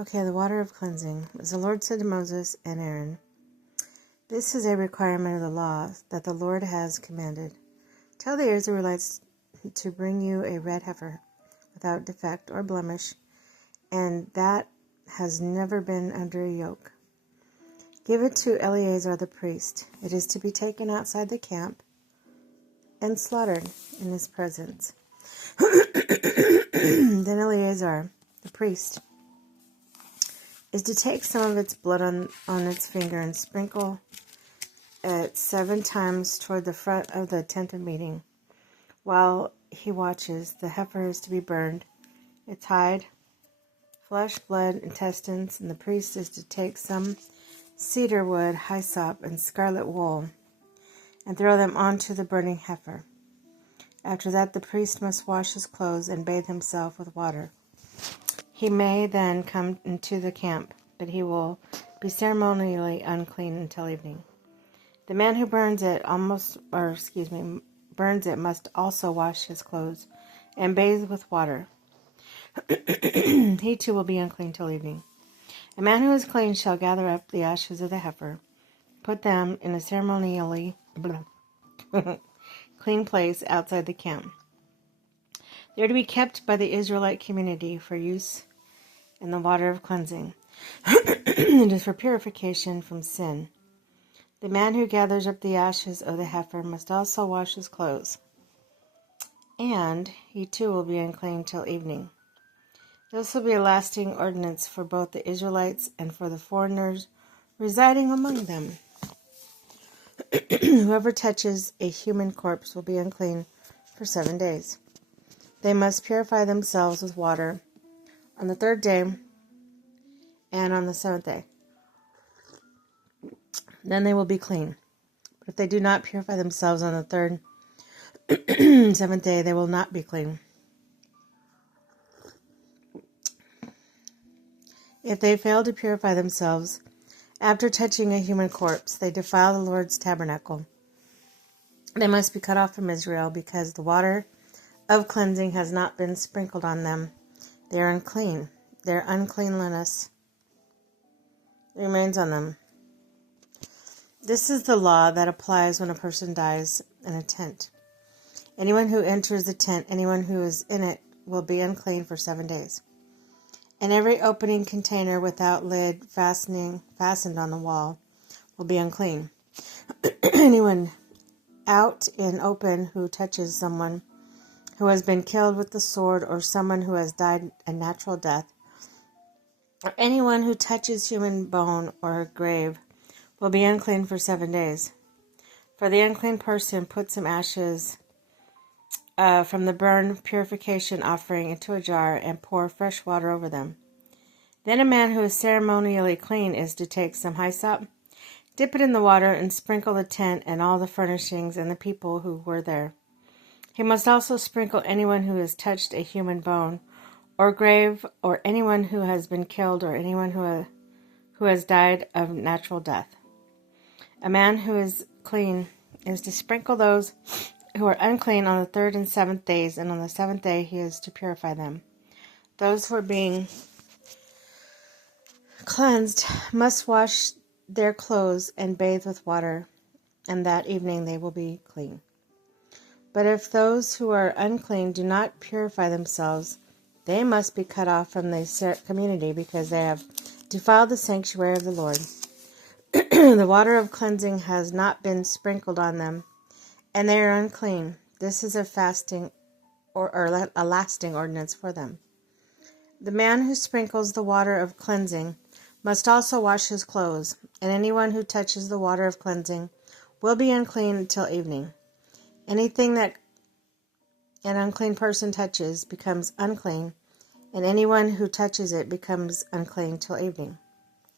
Okay, the water of cleansing. As the Lord said to Moses and Aaron, this is a requirement of the law that the Lord has commanded. Tell the Israelites to bring you a red heifer without defect or blemish, and that has never been under a yoke. Give it to Eleazar the priest. It is to be taken outside the camp and slaughtered in his presence. Then Eleazar the priest is to take some of its blood on its finger and sprinkle it 7 times toward the front of the tent of meeting. While he watches, the heifer is to be burned, its hide, flesh, blood, intestines, and the priest is to take some cedar wood, hyssop, and scarlet wool, and throw them onto the burning heifer. After that, the priest must wash his clothes and bathe himself with water. He may then come into the camp, but he will be ceremonially unclean until evening. The man who burns it must also wash his clothes and bathe with water. He too will be unclean till evening. A man who is clean shall gather up the ashes of the heifer, put them in a ceremonially clean place outside the camp. They are to be kept by the Israelite community for use in the water of cleansing. It is for purification from sin. The man who gathers up the ashes of the heifer must also wash his clothes, and he too will be unclean till evening. This will be a lasting ordinance for both the Israelites and for the foreigners residing among them. Whoever touches a human corpse will be unclean for 7 days. They must purify themselves with water on the 3rd day and on the 7th day. Then they will be clean. But if they do not purify themselves on the 3rd, 7th day, they will not be clean. If they fail to purify themselves after touching a human corpse, they defile the Lord's tabernacle. They must be cut off from Israel because the water of cleansing has not been sprinkled on them. They are unclean. Their uncleanliness remains on them. This is the law that applies when a person dies in a tent. Anyone who enters the tent, anyone who is in it, will be unclean for 7 days. And every opening container without lid fastened on the wall will be unclean. Anyone out in open who touches someone who has been killed with the sword, or someone who has died a natural death, or anyone who touches human bone or grave, will be unclean for 7 days. For the unclean person, put some ashes from the burn purification offering into a jar and pour fresh water over them. Then a man who is ceremonially clean is to take some hyssop, dip it in the water, and sprinkle the tent and all the furnishings and the people who were there. He must also sprinkle anyone who has touched a human bone or grave, or anyone who has been killed, or anyone who has died of natural death. A man who is clean is to sprinkle those who are unclean on the 3rd and 7th days, and on the 7th day he is to purify them. Those who are being cleansed must wash their clothes and bathe with water, and that evening they will be clean. But if those who are unclean do not purify themselves, they must be cut off from the community because they have defiled the sanctuary of the Lord. The water of cleansing has not been sprinkled on them, and they are unclean. This is a fasting or a lasting ordinance for them. The man who sprinkles the water of cleansing must also wash his clothes, and anyone who touches the water of cleansing will be unclean until evening. Anything that an unclean person touches becomes unclean, and anyone who touches it becomes unclean till evening.